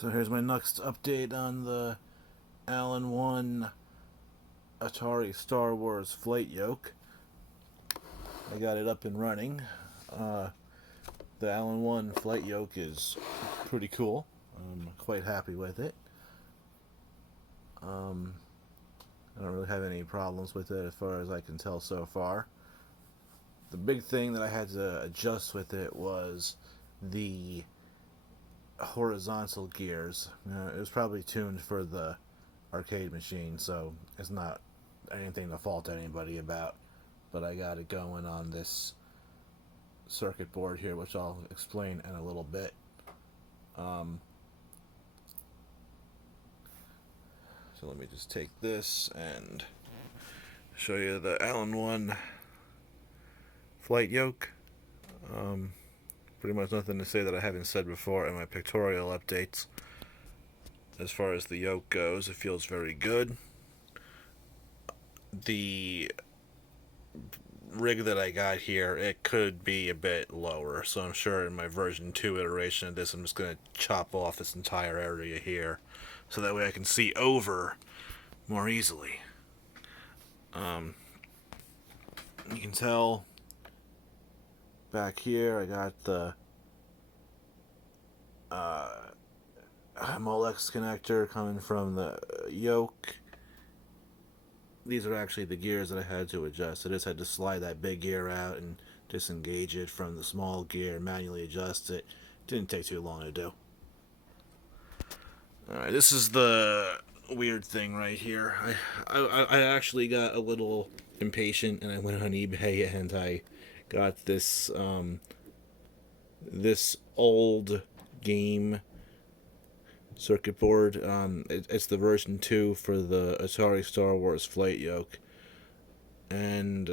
So here's my next update on the Allen 1 Atari Star Wars flight yoke. I got it up and running. The Allen 1 flight yoke is pretty cool. I'm quite happy with it. I don't really have any problems with it as far as I can tell so far. The big thing that I had to adjust with it was the horizontal gears. It was probably tuned for the arcade machine, so it's not anything to fault anybody about. But I got it going on this circuit board here, which I'll explain in a little bit. So let me just take this and show you the Allen 1 flight yoke. Pretty much nothing to say that I haven't said before in my pictorial updates. As far as the yoke goes, it feels very good. The rig that I got here, it could be a bit lower, so I'm sure in my version 2 iteration of this, I'm just going to chop off this entire area here, so that way I can see over more easily. You can tell back here I got the Molex connector coming from the yoke. These are actually the gears that I had to adjust. I just had to slide that big gear out and disengage it from the small gear, manually adjust it. Didn't take too long to do. Alright, this is the weird thing right here. I actually got a little impatient and I went on eBay and I got this this old game circuit board. It's the version 2 for the Atari Star Wars flight yoke. And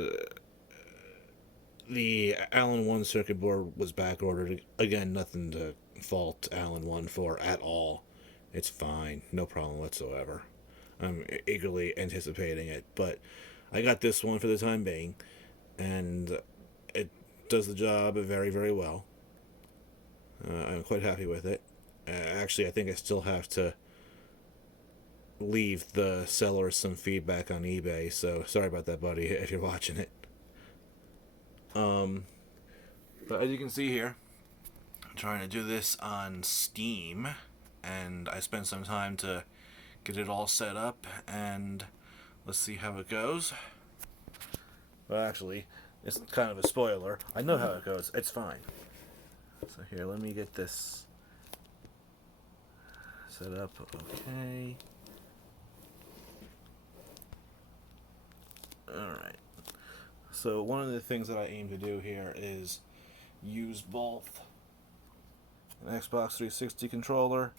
the Allen 1 circuit board was back ordered. Again, nothing to fault Allen 1 for at all. It's fine, no problem whatsoever. I'm eagerly anticipating it, but I got this one for the time being, and it does the job very, very well. I'm quite happy with it. Actually, I think I still have to leave the seller some feedback on eBay, so sorry about that, buddy, if you're watching it. But as you can see here, I'm trying to do this on Steam, and I spent some time to get it all set up, and let's see how it goes. Well, actually, it's kind of a spoiler. I know how it goes. It's fine. So here, let me get this set up. Okay. Alright. So one of the things that I aim to do here is use both an Xbox 360 controller.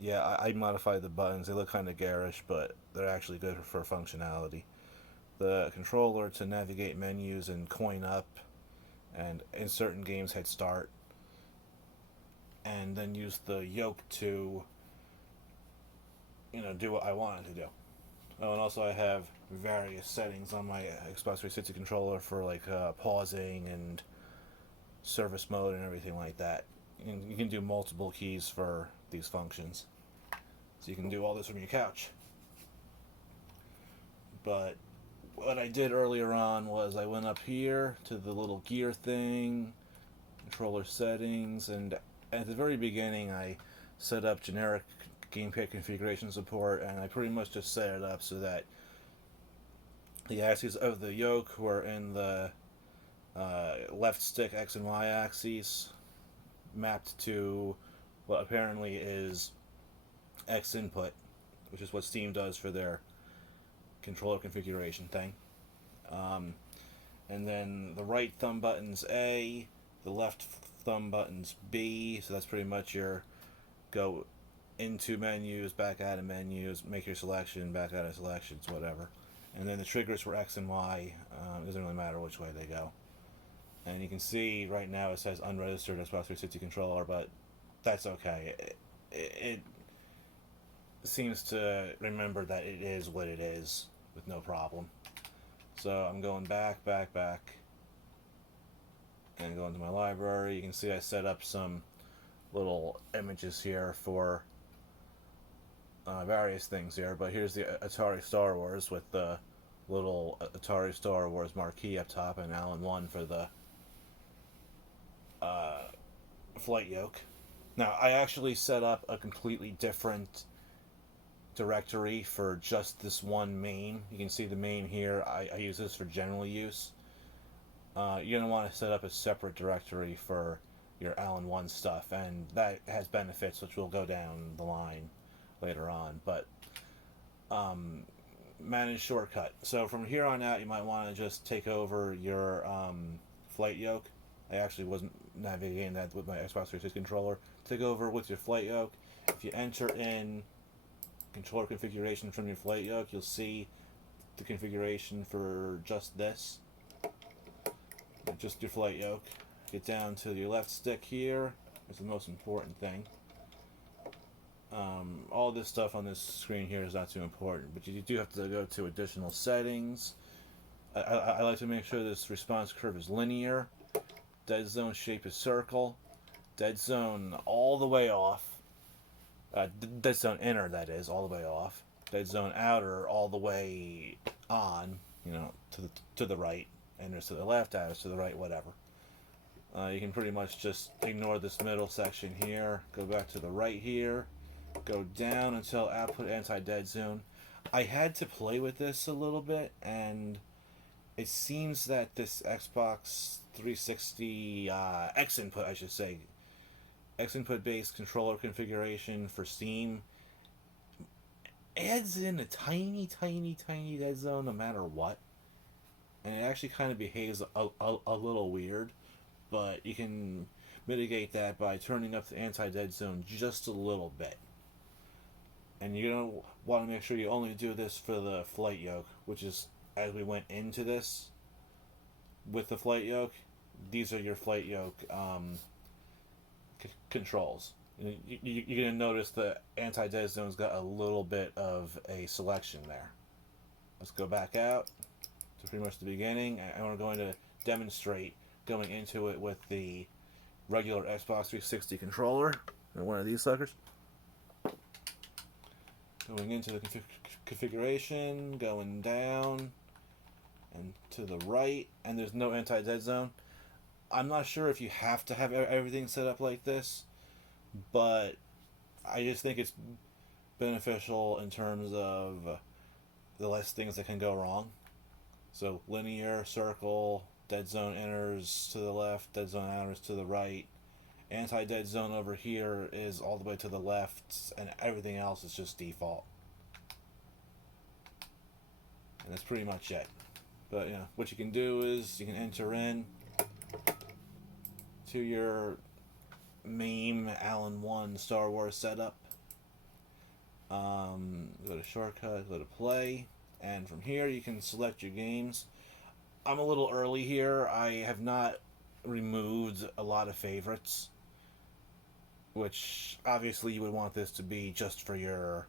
Yeah, I modified the buttons. They look kind of garish, but they're actually good for functionality. The controller to navigate menus and coin up, and in certain games hit start, and then use the yoke to, do what I wanted to do. Oh, and also I have various settings on my Xbox 360 controller for like pausing and service mode and everything like that. You can do multiple keys for these functions. So you can do all this from your couch. But what I did earlier on was I went up here to the little gear thing, controller settings, and at the very beginning I set up generic gamepad configuration support, and I pretty much just set it up so that the axes of the yoke were in the left stick X and Y axes, mapped to what apparently is X input, which is what Steam does for their controller configuration thing. And then the right thumb button's A, the left thumb button's B, so that's pretty much your go into menus, back out of menus, make your selection, back out of selections, whatever. And then the triggers for X and Y. It doesn't really matter which way they go. And you can see right now it says unregistered Xbox 360 controller, but that's okay. It seems to remember that it is what it is with no problem. So I'm going back, and going to my library. You can see I set up some little images here for various things here, but here's the Atari Star Wars with the little Atari Star Wars marquee up top and Allen 1 for the uh, flight yoke. Now, I actually set up a completely different directory for just this one main. You can see the main here. I use this for general use. You're going to want to set up a separate directory for your Allen 1 stuff, and that has benefits which will go down the line later on. But manage shortcut. So from here on out, you might want to just take over your flight yoke. I actually wasn't navigating that with my Xbox 360 controller. Take over with your flight yoke. If you enter in controller configuration from your flight yoke, you'll see the configuration for just this. Just your flight yoke. Get down to your left stick here. It's the most important thing. All this stuff on this screen here is not too important, but you do have to go to additional settings. I like to make sure this response curve is linear. Dead zone shape is circle. Dead zone all the way off. Dead zone inner, that is, all the way off. Dead zone outer all the way on, to the right. Inner's to the left, outer's to the right, whatever. You can pretty much just ignore this middle section here. Go back to the right here. Go down until output anti-dead zone. I had to play with this a little bit, and it seems that this Xbox 360 X input, I should say, X input based controller configuration for Steam adds in a tiny dead zone no matter what, and it actually kind of behaves a little weird, but you can mitigate that by turning up the anti-dead zone just a little bit. And you're going to want to make sure you only do this for the flight yoke, which is, as we went into this with the flight yoke, these are your flight yoke controls. You're going to notice the anti-dead zone's got a little bit of a selection there. Let's go back out to pretty much the beginning, and we're going to demonstrate going into it with the regular Xbox 360 controller, one of these suckers. Going into the configuration, going down, and to the right, and there's no anti-dead zone. I'm not sure if you have to have everything set up like this, but I just think it's beneficial in terms of the less things that can go wrong. So linear, circle, dead zone inners to the left, dead zone outers to the right. Anti-dead zone over here is all the way to the left, and everything else is just default. And that's pretty much it. But what you can do is you can enter in to your MAME Allen 1 Star Wars setup. Go to shortcut, go to play, and from here you can select your games. I'm a little early here. I have not removed a lot of favorites, which obviously you would want this to be just for your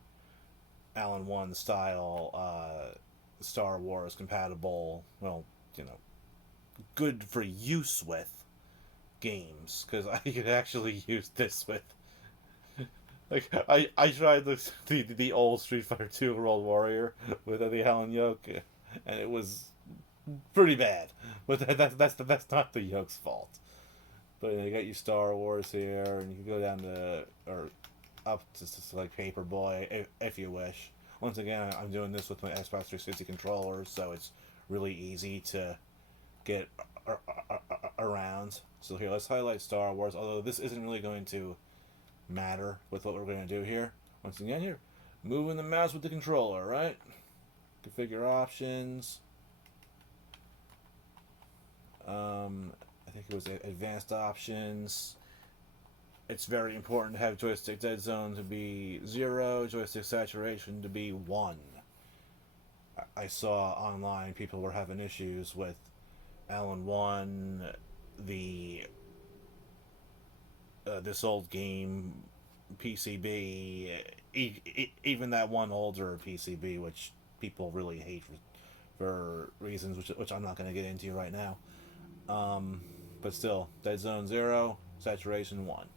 Allen 1 style Star Wars compatible, good for use with games, because I could actually use this with I tried the old Street Fighter 2 World Warrior with the Allen yoke, and it was pretty bad, but that's not the yoke's fault. But you got your Star Wars here, and you can go down to, or up to like Paperboy if you wish. Once again, I'm doing this with my Xbox 360 controller, so it's really easy to get around. So here, let's highlight Star Wars, although this isn't really going to matter with what we're going to do here. Once again here, moving the mouse with the controller, right? Configure options. I think it was advanced options. It's very important to have joystick dead zone to be 0, joystick saturation to be 1. I saw online people were having issues with Allen 1, this old game, PCB, even that one older PCB, which people really hate for reasons which I'm not going to get into right now. But still, dead zone 0, saturation 1.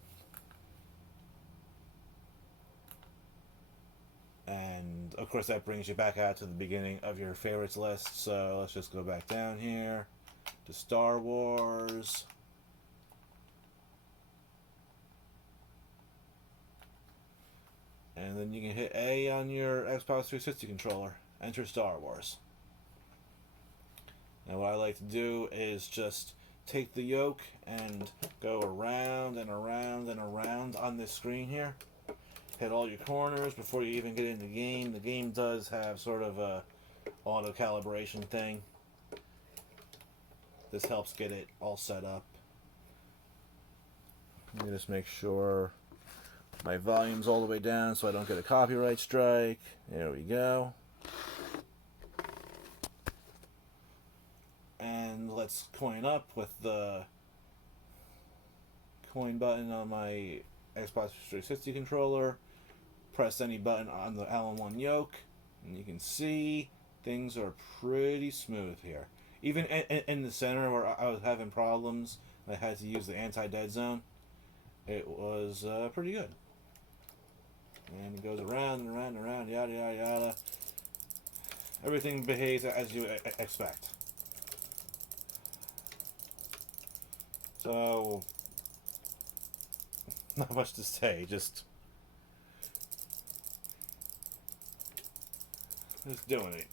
of course, that brings you back out to the beginning of your favorites list. So let's just go back down here to Star Wars. And then you can hit A on your Xbox 360 controller. Enter Star Wars. Now what I like to do is just take the yoke and go around and around and around on this screen here. Hit all your corners before you even get in the game. The game does have sort of a auto calibration thing. This helps get it all set up. Let me just make sure my volume's all the way down so I don't get a copyright strike. There we go. And let's coin up with the coin button on my Xbox 360 controller. Press any button on the Allen 1 yoke, and you can see things are pretty smooth here. Even in the center where I was having problems, I had to use the anti-dead zone. It was pretty good. And it goes around and around and around, yada yada yada. Everything behaves as you expect. So, not much to say, just doing it.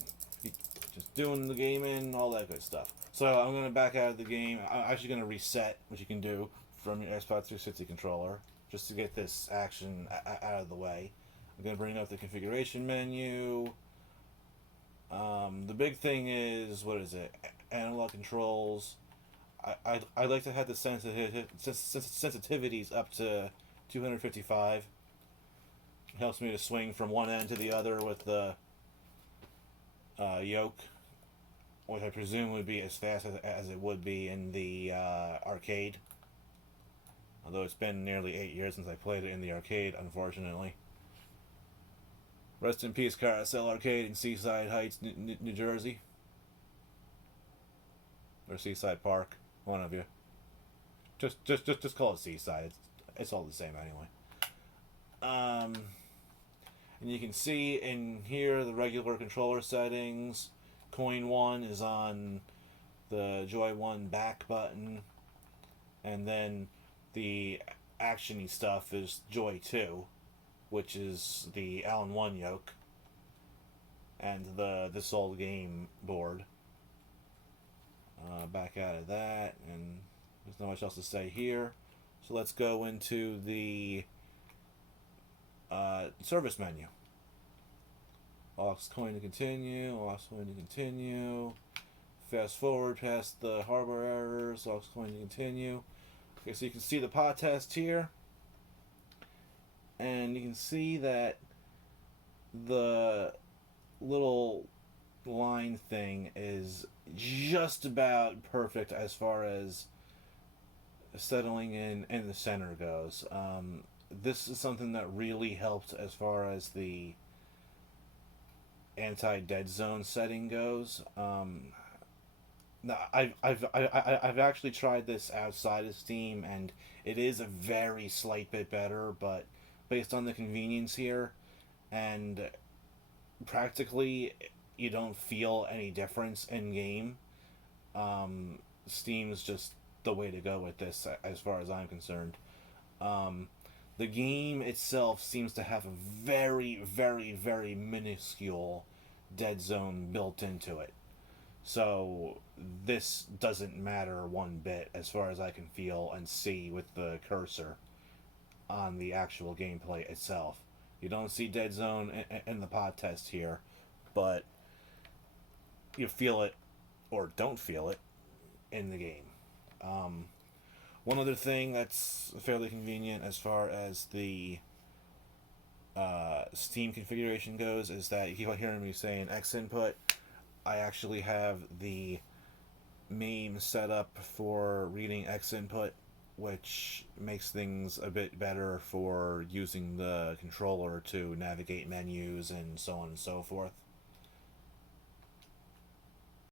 Just doing the gaming, all that good stuff. So I'm going to back out of the game. I'm actually going to reset, which you can do from your Xbox 360 controller, just to get this action out of the way. I'm going to bring up the configuration menu. The big thing is, what is it? Analog controls. I like to have the sensitivities up to 255. It helps me to swing from one end to the other with the yoke, which I presume would be as fast as it would be in the arcade. Although it's been nearly 8 years since I played it in the arcade, unfortunately. Rest in peace, Carousel Arcade in Seaside Heights, New Jersey. Or Seaside Park, one of you. Just call it Seaside. It's all the same anyway. And you can see in here the regular controller settings. Coin 1 is on the Joy 1 back button, and then the actiony stuff is Joy 2, which is the Allen 1 yoke, and this old game board. Back out of that, and there's not much else to say here. So let's go into the service menu. Aux coin to continue, aux coin to continue. Fast forward past the hardware errors, aux coin to continue. Okay, so you can see the pod test here. And you can see that the little line thing is just about perfect as far as settling in the center goes. This is something that really helped as far as the anti-dead zone setting goes. Now I've actually tried this outside of Steam, and it is a very slight bit better, but based on the convenience here, and practically you don't feel any difference in game. Steam's just the way to go with this, as far as I'm concerned. The game itself seems to have a very, very, very minuscule dead zone built into it. So this doesn't matter one bit as far as I can feel and see with the cursor on the actual gameplay itself. You don't see dead zone in the pod test here, but you feel it or don't feel it in the game. One other thing that's fairly convenient as far as the Steam configuration goes is that you keep on hearing me saying X input. I actually have the MAME set up for reading X input, which makes things a bit better for using the controller to navigate menus and so on and so forth.